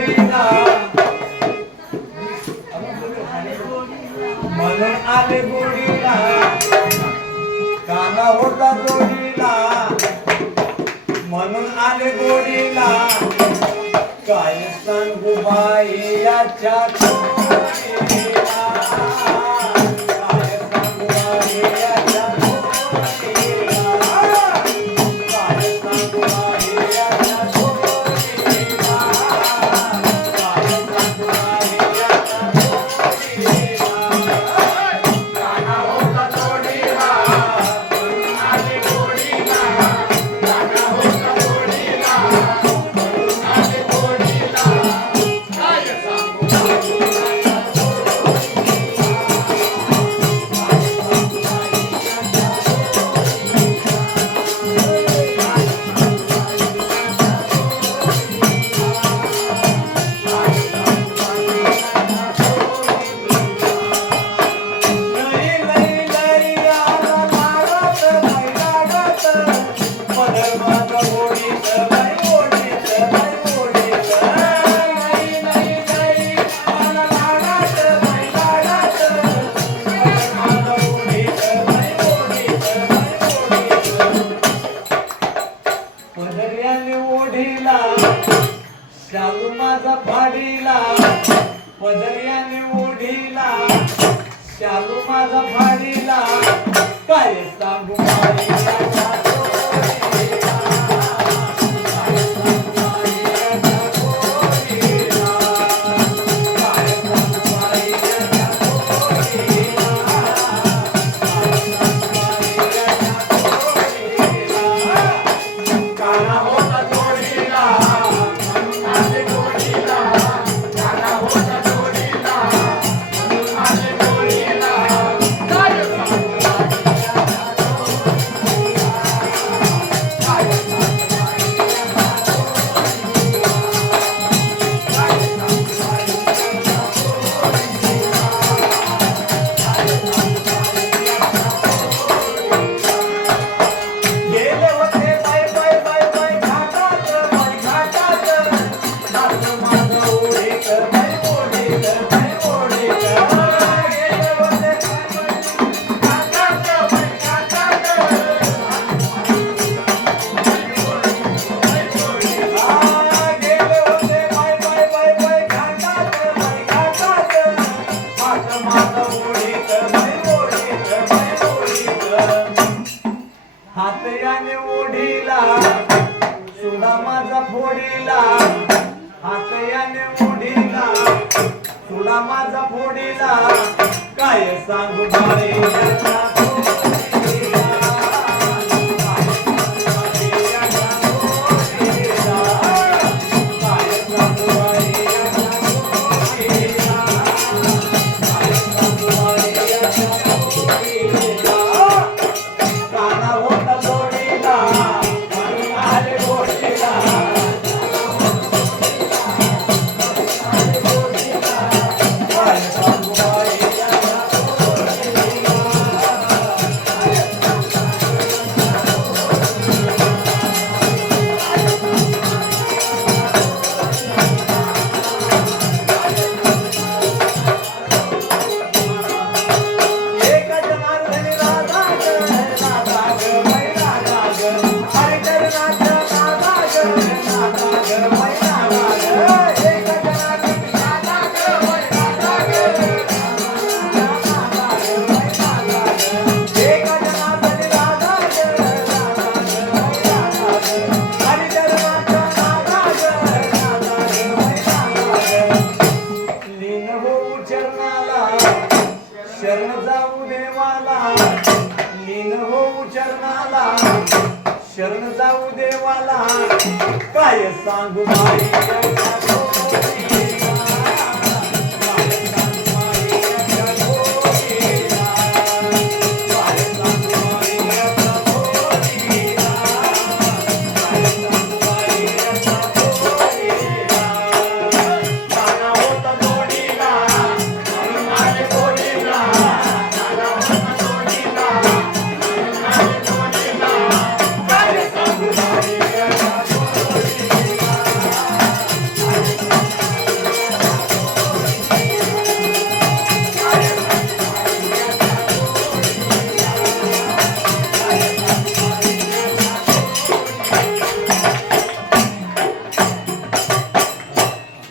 गोडीला म्हणून आले गोडीला काना होता जोडीला म्हणून आले गोडीला काय सांगू बाई याच्या गोडीला काय सांगू बाई याच्या गोडीला काय सांगू बाई याच्या गोडीला काय सांगू बाई याच्या गोडीला काना होता जोडीला म्हणून आले गोडीला काना होता जोडीला म्हणून आले गोडीला काय सांगू लई लई लई आला लागत लई लागत पदर माझा ओढीत लई ओढीत लई ओढीत लई लई लई आला लागत लई लागत पदर माझा ओढीत लई ओढीत लई ओढीत पदर्याने ओढीला शालू माझा फाडीला पदर्याने ओढीला शालू माझा फाडीला काय सांगू बाई याच्या गोडीला काय सांगू बाई याच्या गोडीला काय सांगू बाई याच्या गोडीला काय सांगू बाई याच्या गोडीला काना होता जोडीला म्हणून आले गोडीला काना होता जोडीला म्हणून आले गोडीला काय सांगू गेले होते बाय बाय बाय बाय घाटात बाय घाटात नाच माझं ओढीत बाय ओढीत बाय ओढीत गेले होते घाटात बाय घाटात गेले होते बाय बाय बाय बाय घाटात बाय घाटात नाच माझं ओढीत बाय ओढीत बाय ओढीत हात याने ओढीला सुडा माझा फोडीला हात याने ओढीला सुडा माझा फोडीला काय सांगू बाई याच्या गोडीला काय सांगू बाई याच्या गोडीला काय सांगू बाई याच्या गोडीला काय सांगू बाई याच्या गोडीला काना होता जोडीला म्हणून आले गोडीला काय सांगू बाई याच्या एक जनार्दनी राधा ग राधा ग मै राधा ग हरिचरणात राधा ग राधा ग मै राधा ग एक जनार्दनी राधा ग मै राधा ग राधा ग मै राधा ग एक जनार्दनी राधा ग राधा ग मै राधा ग हरिचरणात राधा ग राधा ग मै राधा ग लीन होऊ चरणाला शरण जाऊ देवाला लीन होऊ चरणाला शरण जाऊ देवाला काय सांगू बाई